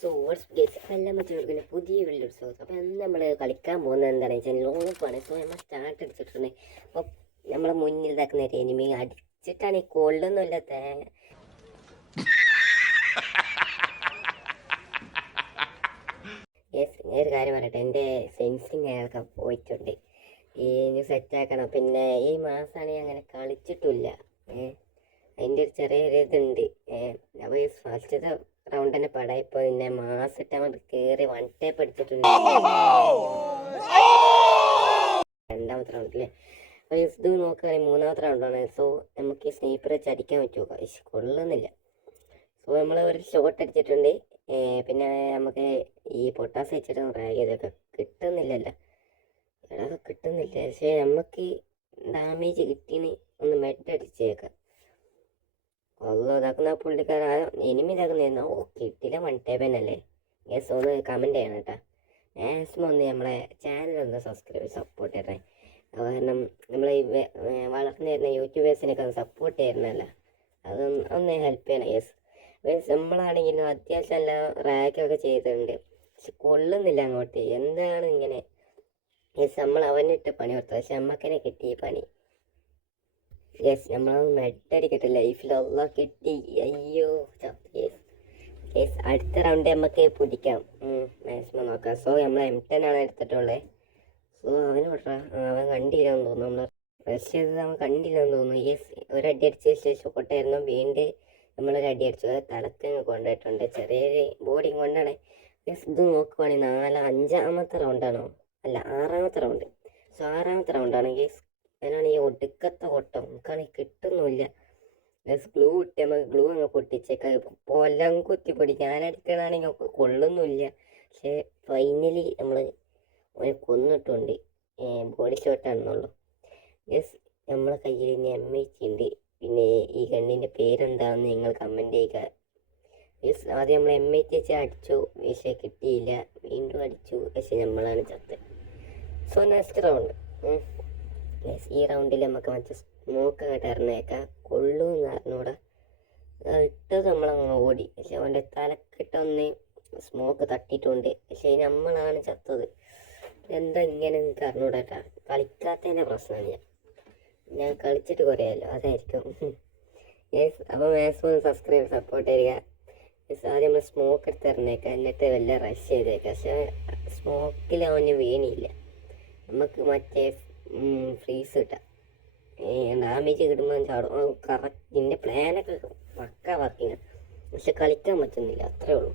So വാട്സ് guys എല്ലാം വെച്ച് പുതിയ വലിയൊരു സോസ്. അപ്പോൾ ഇന്ന് നമ്മൾ കളിക്കാൻ പോകുന്നത് എന്താണെന്ന് വെച്ചാൽ ലോങ്ങാണ്. സോ നമ്മൾ സ്റ്റാർട്ട് അടിച്ചിട്ടുണ്ട്. അപ്പോൾ നമ്മളെ മുന്നിൽ ഇതാക്കുന്ന ഒരു എനിമി അടിച്ചിട്ടാണ് ഈ കൊള്ളൊന്നും ഇല്ലാത്ത യെസ്. ഒരു കാര്യം പറയട്ടെ, എൻ്റെ സെൻസിങ് അയാൾക്ക് പോയിട്ടുണ്ട്. ഈ സെറ്റാക്കണം. പിന്നെ ഈ മാസമാണ് അങ്ങനെ കളിച്ചിട്ടില്ല. അതിൻ്റെ ഒരു ചെറിയൊരു ഇതുണ്ട്. അപ്പോൾ ഈ ഫസ്റ്റത്തെ റൗണ്ട് തന്നെ പടായിപ്പോൾ പിന്നെ മാസിട്ട് അങ്ങോട്ട് കയറി വൺ ടേപ്പ് അടിച്ചിട്ടുണ്ട് രണ്ടാമത്തെ റൗണ്ടിൽ. അപ്പോൾ ഇത് നോക്കുകയാണെങ്കിൽ മൂന്നാമത്തെ റൗണ്ടാണ്. സോ നമുക്ക് ഈ സ്നൈപ്പർ വെച്ച് അടിക്കാൻ പറ്റുമോ? കൊള്ളുന്നില്ല. സോ നമ്മൾ ഒരു ഷോട്ട് അടിച്ചിട്ടുണ്ട്. പിന്നെ നമുക്ക് ഈ പൊട്ടാസ് വെച്ചിട്ട് റാഗിയതൊക്കെ കിട്ടുന്നില്ലല്ലോ. അതൊക്കെ കിട്ടുന്നില്ല. പക്ഷേ നമുക്ക് ഡാമേജ് കിട്ടീന് ഒന്ന് മെഡ് അടിച്ചേക്കാം. അല്ലോ ഇതാക്കുന്ന പുള്ളിക്കാരാ എനിമി ഇതാക്കുന്ന കിട്ടില്ല വൺ ടേപ്പനല്ലേ. യെസ്, ഒന്ന് കമൻറ്റ് ചെയ്യണം കേട്ടോ. മാക്സിമം ഒന്ന് നമ്മളെ ചാനലൊന്ന് സബ്സ്ക്രൈബ് സപ്പോർട്ട് ചെയ്യണേ. കാരണം നമ്മളെ ഈ വളർന്നു വരുന്ന യൂട്യൂബേഴ്സിനൊക്കെ ഒന്ന് സപ്പോർട്ട് ചെയ്യണമല്ലോ. അതൊന്ന് ഒന്ന് ഹെൽപ്പ് ചെയ്യണം. യെസ്, നമ്മളാണെങ്കിലും അത്യാവശ്യം നല്ല റാക്കൊക്കെ ചെയ്തിട്ടുണ്ട്. പക്ഷെ കൊള്ളുന്നില്ല അങ്ങോട്ട്. എന്താണ് ഇങ്ങനെ? യെസ്, നമ്മൾ അവനിട്ട് പണി കൊടുത്തു. പക്ഷെ നമ്മക്കനെ കിട്ടി ഈ പണി. യെസ്, നമ്മളൊന്ന് മെഡടിക്കട്ടെ. ലൈഫിലുള്ള കിട്ടി. അയ്യോ യെസ്. യെസ്, അടുത്ത റൗണ്ട് നമുക്ക് പിടിക്കാം. മാക്സിമം നോക്കാം. സോ നമ്മൾ M10 ആണ് എടുത്തിട്ടുള്ളത്. സോ അവന് വിട്രാ. അവൻ കണ്ടില്ലെന്ന് തോന്നുന്നു. നമ്മൾ റഷ് ചെയ്തത് അവൻ കണ്ടില്ലെന്ന് തോന്നുന്നു. യെസ്, ഒരടി അടിച്ച ശേഷം കൊട്ടായിരുന്നു. വീണ്ടും നമ്മളൊരു അടി അടിച്ചു. അത് തലക്കങ്ങ് കൊണ്ടിട്ടുണ്ട്. ചെറിയൊരു ബോഡി കൊണ്ടാണ്. യെസ്, ഇത് നോക്കുവാണെങ്കിൽ അഞ്ചാമത്തെ റൗണ്ടാണോ? അല്ല, ആറാമത്തെ റൗണ്ട്. സോ ആറാമത്തെ റൗണ്ടാണെങ്കിൽ അതിനാണ് ഈ ഒടുക്കത്തെ ഓട്ടം. നമുക്കാണെങ്കിൽ കിട്ടുന്നില്ല. ഗ്ലൂ ഇട്ട് നമുക്ക് ഗ്ലൂ അങ്ങ് പൊട്ടിച്ചേക്കാം. എല്ലാം കുത്തി പൊടിക്കും. ഞാനടിക്കണാണെങ്കിൽ കൊള്ളുന്നില്ല. പക്ഷേ ഫൈനലി നമ്മൾ അവനെ കൊന്നിട്ടുണ്ട്. ബോഡി ഷോട്ടാണെന്നുള്ളൂ. യെസ്, നമ്മളെ കയ്യിൽ ഇനി M80 ഉണ്ട്. പിന്നെ ഈ ഗണ്ണിൻ്റെ പേരെന്താണെന്ന് നിങ്ങൾ കമൻറ്റ് ചെയ്യുക. യെസ്, ആദ്യം നമ്മൾ M80 വെച്ച് അടിച്ചു. പക്ഷേ കിട്ടിയില്ല. വീണ്ടും അടിച്ചു. പക്ഷെ നമ്മളാണ് ചത്ത്. So next round. യെസ്, ഈ റൗണ്ടിൽ നമുക്ക് മറ്റേ സ്മോക്ക് അങ്ങോട്ട് ഇറങ്ങിയേക്കാം. കൊള്ളുമെന്ന് അറിഞ്ഞൂടാ. ഇട്ടത് നമ്മളങ്ങ് ഓടി. പക്ഷെ അവൻ്റെ തലക്കിട്ടൊന്ന് സ്മോക്ക് തട്ടിയിട്ടുണ്ട്. പക്ഷേ നമ്മളാണ് ചത്തത്. എന്താ ഇങ്ങനെ നിങ്ങൾക്ക് അറിഞ്ഞൂടാട്ടാ. കളിക്കാത്തതിൻ്റെ പ്രശ്നമാണ്. ഞാൻ കളിച്ചിട്ട് കുറയാമല്ലോ, അതായിരിക്കും. യെസ്, അപ്പോൾ മാക്സിമം സബ്സ്ക്രൈബ് സപ്പോർട്ട് ചെയ്യുക. യെസ്, ആദ്യം നമ്മൾ സ്മോക്ക് എടുത്ത് ഇറങ്ങിയേക്കാം. എന്നിട്ട് വല്ല റഷ് ചെയ്തേക്കാം. പക്ഷേ സ്മോക്കിൽ അവന് വീണില്ല. നമുക്ക് മറ്റേ ഫ്രീസ് കിട്ടാം. ഡാമേജ് കിട്ടുമ്പോൾ ചാടും. കറക്റ്റ് ഇതിൻ്റെ പ്ലാനൊക്കെ പക്ക വർക്കിങ്. പക്ഷെ കളിക്കാൻ പറ്റുന്നില്ല, അത്രേ ഉള്ളൂ.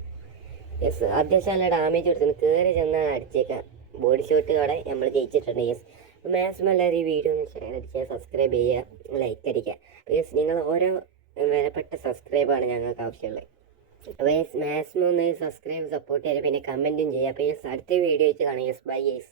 യെസ്, അത്യാവശ്യം നല്ല ഡാമേജ് കൊടുത്തിന്. കയറി ചെന്നാൽ അടിച്ചേക്കാം. ബോഡി ഷോട്ട് കടെ നമ്മൾ ജയിച്ചിട്ടുണ്ട്. യെസ്, മാക്സിമം എല്ലാവരും ഈ വീഡിയോ ഒന്ന് ഷെയർ അടിക്കുക, സബ്സ്ക്രൈബ് ചെയ്യുക, ലൈക്ക് അടിക്കുക. യെസ്, നിങ്ങൾ ഓരോ വിലപ്പെട്ട സബ്സ്ക്രൈബാണ് ഞങ്ങൾക്ക് ആവശ്യമുള്ളത്. അപ്പോൾ യെസ്, മാക്സിമം ഒന്ന് സബ്സ്ക്രൈബ് സപ്പോർട്ട് ചെയ്യുക. പിന്നെ കമൻറ്റും ചെയ്യുക. അപ്പോൾ യെസ്, അടുത്ത വീഡിയോ വെച്ച് കാണാം. Yes, by yes.